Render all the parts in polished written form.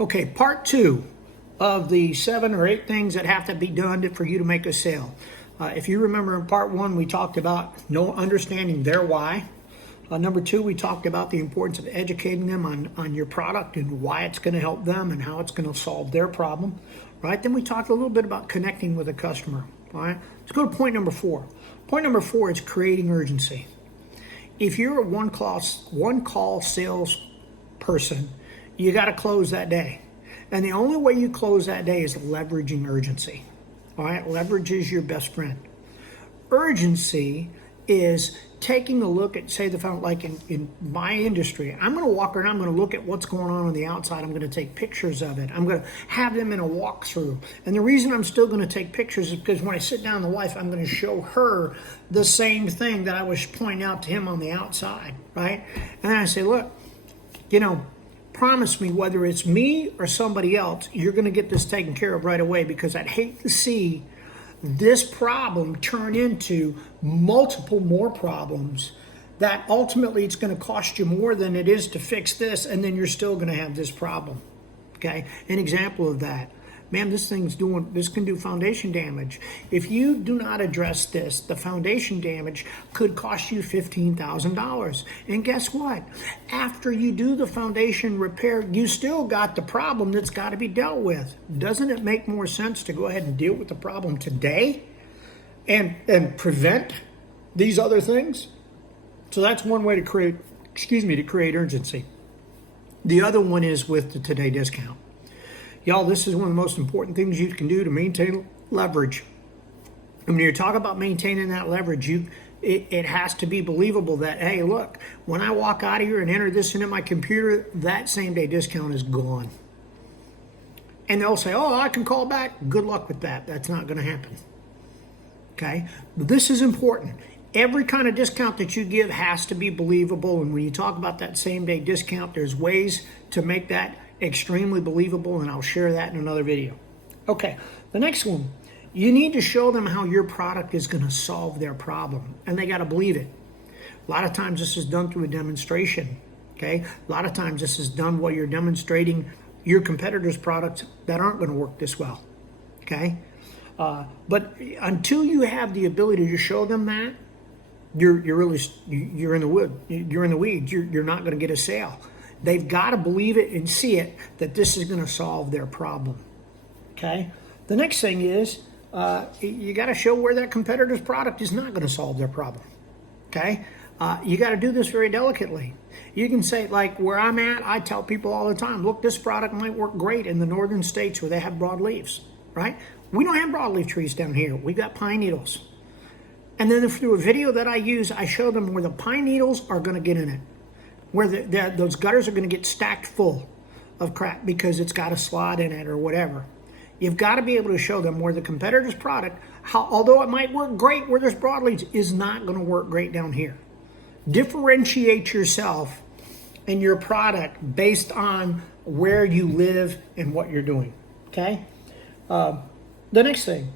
Okay, part two of the 7 or 8 things that have to be done for you to make a sale. If you remember in part one, we talked about understanding their why. Number two, we talked about the importance of educating them on your product and why it's going to help them and how it's going to solve their problem. Right? Then we talked a little bit about connecting with a customer. All right? Let's go to point number 4. Point number 4 is creating urgency. If you're a one-call sales person, you got to close that day. And the only way you close that day is leveraging urgency. All right? Leverage is your best friend. Urgency is taking a look at, say, like in my industry, I'm going to walk around, I'm going to look at what's going on the outside. I'm going to take pictures of it. I'm going to have them in a walkthrough. And the reason I'm still going to take pictures is because when I sit down with the wife, I'm going to show her the same thing that I was pointing out to him on the outside, right? And then I say, look, promise me, whether it's me or somebody else, you're going to get this taken care of right away, because I'd hate to see this problem turn into multiple more problems that ultimately it's going to cost you more than it is to fix this, and then you're still going to have this problem. Okay, an example of that. Man, this can do foundation damage. If you do not address this, the foundation damage could cost you $15,000. And guess what? After you do the foundation repair, you still got the problem that's got to be dealt with. Doesn't it make more sense to go ahead and deal with the problem today and prevent these other things? So that's one way to create urgency. The other one is with the Today discount. Y'all, this is one of the most important things you can do to maintain leverage. And when you're talking about maintaining that leverage, it has to be believable that, hey, look, when I walk out of here and enter this into my computer, that same day discount is gone. And they'll say, oh, I can call back. Good luck with that. That's not going to happen. Okay? But this is important. Every kind of discount that you give has to be believable. And when you talk about that same day discount, there's ways to make that extremely believable, and I'll share that in another video. Okay, the next one, you need to show them how your product is going to solve their problem, and they got to believe it. A lot of times this is done through a demonstration. Okay, a lot of times this is done while you're demonstrating your competitors' products that aren't going to work this well. Okay, but until you have the ability to show them that, you're in the weeds. You're not going to get a sale. They've got to believe it and see it, that this is going to solve their problem. Okay? The next thing is you got to show where that competitor's product is not going to solve their problem. Okay? You got to do this very delicately. You can say, like where I'm at, I tell people all the time, look, this product might work great in the northern states where they have broadleaves, right? We don't have broadleaf trees down here. We got pine needles. And then through a video that I use, I show them where the pine needles are going to get in it, where those gutters are going to get stacked full of crap because it's got a slot in it or whatever. You've got to be able to show them where the competitor's product, although it might work great where there's broadleaves, is not going to work great down here. Differentiate yourself and your product based on where you live and what you're doing. Okay? The next thing,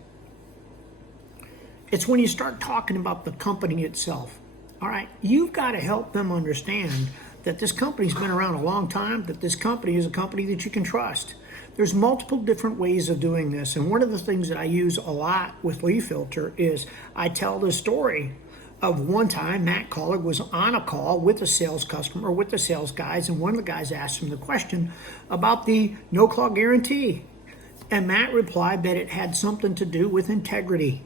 it's when you start talking about the company itself. All right, you've got to help them understand that this company's been around a long time, that this company is a company that you can trust. There's multiple different ways of doing this, and one of the things that I use a lot with LeafFilter is I tell the story of one time Matt Collick was on a call with a sales customer, with the sales guys, and one of the guys asked him the question about the no-clog guarantee. And Matt replied that it had something to do with integrity.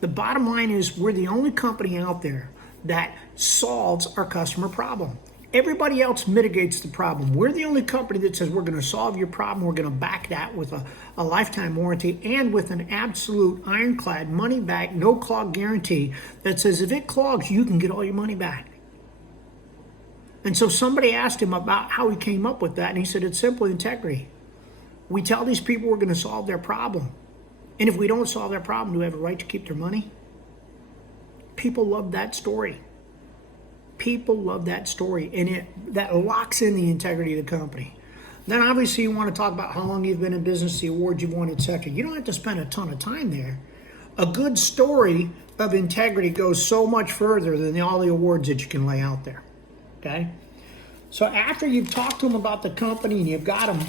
The bottom line is we're the only company out there that solves our customer problem. Everybody else mitigates the problem. We're the only company that says we're going to solve your problem. We're going to back that with a lifetime warranty and with an absolute ironclad money back, no clog guarantee that says if it clogs, you can get all your money back. And so somebody asked him about how he came up with that, and he said it's simply integrity. We tell these people we're going to solve their problem. And if we don't solve their problem, do we have a right to keep their money? People love that story. People love that story, and that locks in the integrity of the company. Then obviously you want to talk about how long you've been in business, the awards you've won, etc. You don't have to spend a ton of time there. A good story of integrity goes so much further than all the awards that you can lay out there. Okay? So after you've talked to them about the company and you've got them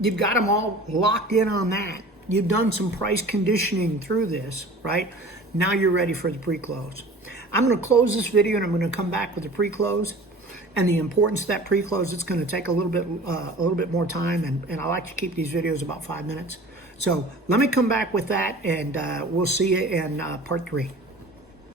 You've got them all locked in on that. You've done some price conditioning through this, right? Now you're ready for the pre-close. I'm going to close this video and I'm going to come back with the pre-close and the importance of that pre-close. It's going to take a little bit more time, and I like to keep these videos about 5 minutes. So let me come back with that, and we'll see you in part 3.